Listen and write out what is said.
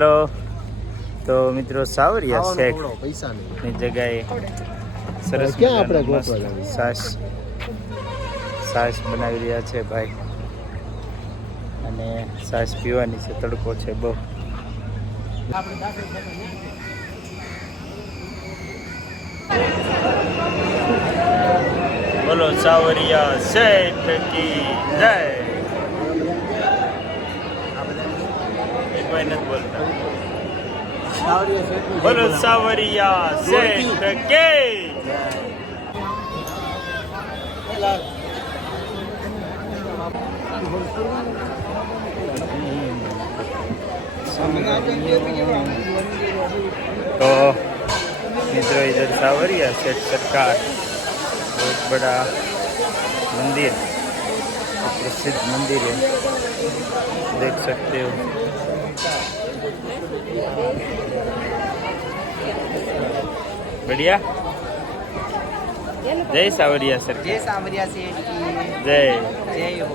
Hello તો મિત્રો સાવરિયા શેખ ની જગ્યાએ સરસ છાશ બનાવી રહ્યા છે ભાઈ, અને છાશ પીવાની છે, તડકો છે બહુ. બોલો સાવરિયા શેખ કી જય. કોઈ નથી બોલતા. બોલો સાવરિયા શેખ કે. तो मित्रों इधर सावरिया सेठ सरकार बहुत बड़ा मंदिर, प्रसिद्ध मंदिर है, देख सकते हो. बढ़िया. जय सावरिया सर. जय सावरिया सेठ की जय. जय हो.